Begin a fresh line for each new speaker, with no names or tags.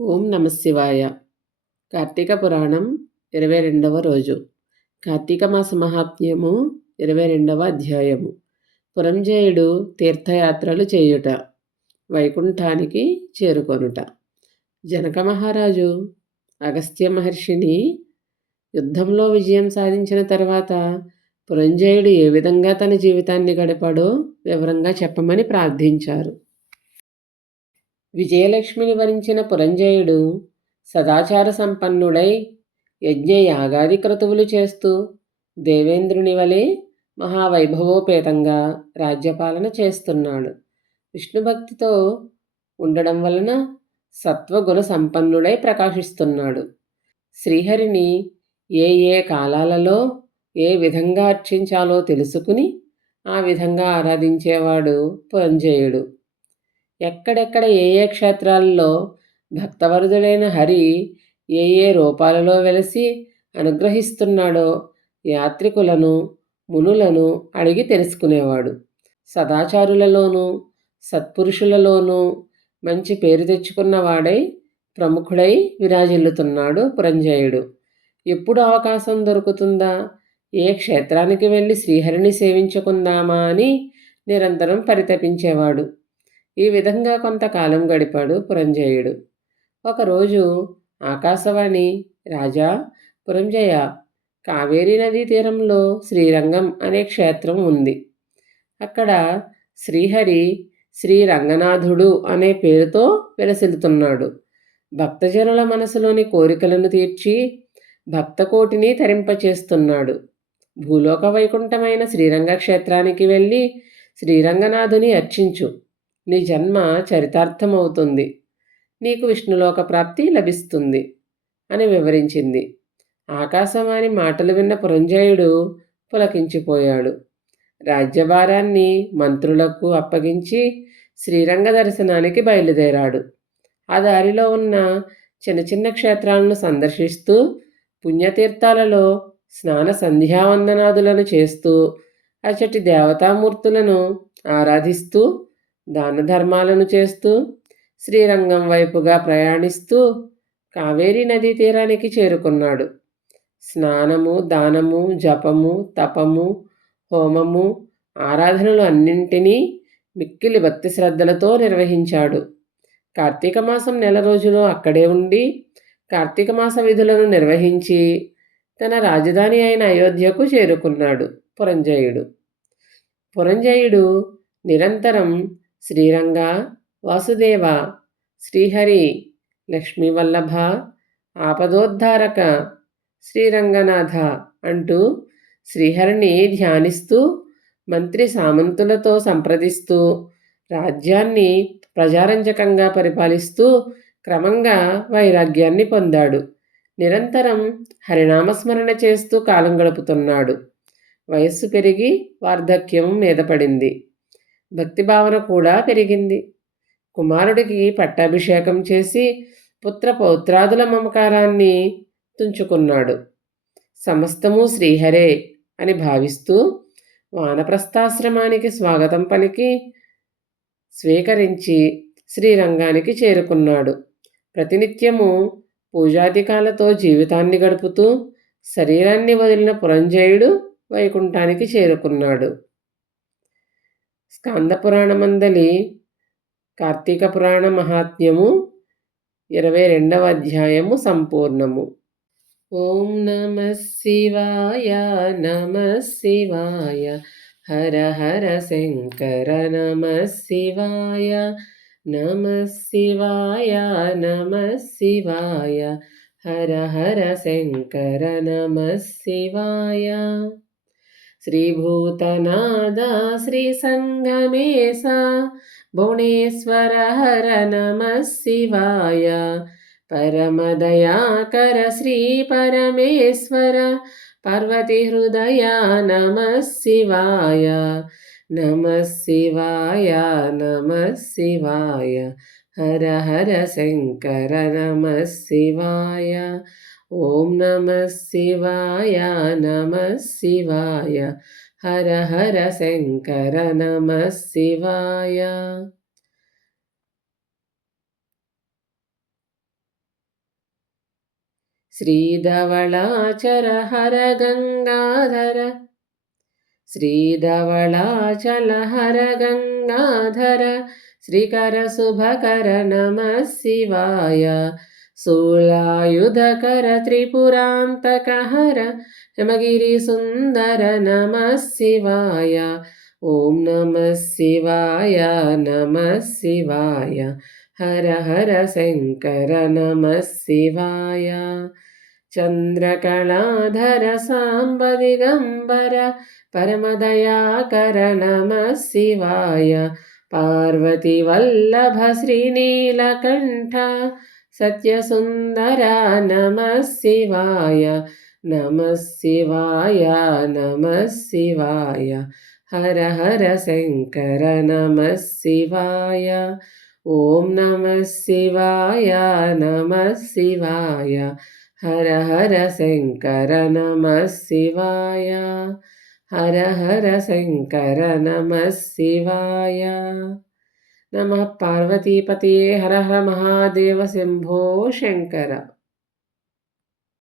ఓం నమశివాయ కార్తీక పురాణం ఇరవై రెండవ రోజు. కార్తీక మాస మహాత్మ్యము ఇరవై రెండవ అధ్యాయము. పురంజయుడు తీర్థయాత్రలు చేయుట వైకుంఠానికి చేరుకొనుట. జనక మహారాజు అగస్త్య మహర్షిని యుద్ధంలో విజయం సాధించిన తర్వాత పురంజయుడు ఏ విధంగా తన జీవితాన్ని గడిపాడో వివరంగా చెప్పమని ప్రార్థించారు. విజయలక్ష్మిని వరించిన పురంజయుడు సదాచార సంపన్నుడై యజ్ఞ యాగాది క్రతువులు చేస్తూ దేవేంద్రుని వలె మహావైభవోపేతంగా రాజ్యపాలన చేస్తున్నాడు. విష్ణుభక్తితో ఉండడం వలన సత్వగుణ సంపన్నుడై ప్రకాశిస్తున్నాడు. శ్రీహరిని ఏ ఏ కాలాలలో ఏ విధంగా అర్చించాలో తెలుసుకుని ఆ విధంగా ఆరాధించేవాడు పురంజయుడు. ఎక్కడెక్కడ ఏ ఏ క్షేత్రాల్లో భక్తవరుదుడైన హరి ఏ ఏ రూపాలలో వెలసి అనుగ్రహిస్తున్నాడో యాత్రికులను మునులను అడిగి తెలుసుకునేవాడు. సదాచారులలోనూ సత్పురుషులలోనూ మంచి పేరు తెచ్చుకున్నవాడై ప్రముఖుడై విరాజిల్లుతున్నాడు పురంజయుడు. ఎప్పుడు అవకాశం దొరుకుతుందా? ఏ క్షేత్రానికి వెళ్ళి శ్రీహరిని సేవించుకుందామా అని నిరంతరం పరితపించేవాడు. ఈ విధంగా కొంతకాలం గడిపాడు పురంజయుడు. ఒకరోజు ఆకాశవాణి రాజా పురంజయ కావేరీ నదీ తీరంలో శ్రీరంగం అనే క్షేత్రం ఉంది. అక్కడ శ్రీహరి శ్రీరంగనాథుడు అనే పేరుతో విలసిల్లుతున్నాడు. భక్తజనుల మనసులోని కోరికలను తీర్చి భక్తకోటిని తరింపచేస్తున్నాడు. భూలోక వైకుంఠమైన శ్రీరంగ క్షేత్రానికి వెళ్ళి శ్రీరంగనాథుని అర్చించు. నీ జన్మ చరితార్థమవుతుంది. నీకు విష్ణులోక ప్రాప్తి లభిస్తుంది అని వివరించింది. ఆకాశవాణి మాటలు విన్న పురంజయుడు పులకించిపోయాడు. రాజ్యభారాన్ని మంత్రులకు అప్పగించి శ్రీరంగ దర్శనానికి బయలుదేరాడు. ఆ దారిలో ఉన్న చిన్న చిన్న క్షేత్రాలను సందర్శిస్తూ పుణ్యతీర్థాలలో స్నాన సంధ్యావందనాదులను చేస్తూ అచటి దేవతామూర్తులను ఆరాధిస్తూ దాన ధర్మాలను చేస్తూ శ్రీరంగం వైపుగా ప్రయాణిస్తూ కావేరీ నదీ తీరానికి చేరుకున్నాడు. స్నానము దానము జపము తపము హోమము ఆరాధనలు అన్నింటినీ మిక్కిలి భక్తి శ్రద్ధలతో నిర్వహించాడు. కార్తీక మాసం నెల రోజులు అక్కడే ఉండి కార్తీక మాస విధులను నిర్వహించి తన రాజధాని అయిన అయోధ్యకు చేరుకున్నాడు పురంజయుడు. పురంజయుడు నిరంతరం శ్రీరంగ వాసుదేవ శ్రీహరి లక్ష్మీవల్లభ ఆపదోద్ధారక శ్రీరంగనాథ అంటూ శ్రీహరిని ధ్యానిస్తూ మంత్రి సామంతులతో సంప్రదిస్తూ రాజ్యాన్ని ప్రజారంజకంగా పరిపాలిస్తూ క్రమంగా వైరాగ్యాన్ని పొందాడు. నిరంతరం హరినామస్మరణ చేస్తూ కాలం గడుపుతున్నాడు. వయస్సు పెరిగి వార్ధక్యం మీద పడింది. భక్తిభావన కూడా పెరిగింది. కుమారుడికి పట్టాభిషేకం చేసి పుత్ర పౌత్రాదుల మమకారాన్ని తుంచుకున్నాడు. సమస్తము శ్రీహరే అని భావిస్తూ వానప్రస్థాశ్రమానికి స్వాగతం పలికి స్వీకరించి శ్రీరంగానికి చేరుకున్నాడు. ప్రతినిత్యము పూజాధికాలతో జీవితాన్ని గడుపుతూ శరీరాన్ని వదిలిన పురంజయుడు వైకుంఠానికి చేరుకున్నాడు. స్కందపురాణమందలి కార్తీక పురాణ మహాత్మ్యము ఇరవై రెండవ అధ్యాయము సంపూర్ణము. ఓం నమ శివాయ నమ శివాయ హర హర శంకర నమ శివాయ నమ శివాయ నమ శివాయ హర హర శంకర నమ శివాయ. శ్రీభూతనాద శ్రీ సంగమేశ భువనేశ్వర హర నమ శివాయ పరమదయాకర శ్రీ పరమేశ్వర పార్వతి హృదయ నమ శివాయ నమ శివాయ నమ శివాయ హర హర శంకర నమ శివాయ ॐ नमः शिवाय नमः शिवाय हर हर शङ्कर नमः शिवाय। श्रीधवलाचर हर गङ्गाधर। श्रीधवलाचल हर गङ्गाधर। श्रीकरशुभकर नमः शिवाय शूलायुधकर त्रिपुरान्तकहर हिमगिरिसुन्दर नमः शिवाय ॐ नमः शिवाय नमः शिवाय हर हर शङ्कर नमः शिवाय चन्द्रकलाधर साम्ब दिगम्बर परमदयाकर नमः शिवाय पार्वतीवल्लभ श्रीनीलकण्ठ సత్యసుందర నమ శివాయ నమ శివాయ నమ శివాయ హర హర శంకర నమ శివాయ ఓం నమ శివాయ నమ శివాయ హర హర శంకర నమ శివాయ హర హర శంకర నమ శివాయ नमः पार्वतीपते हर हर महादेव शंभो शङ्कर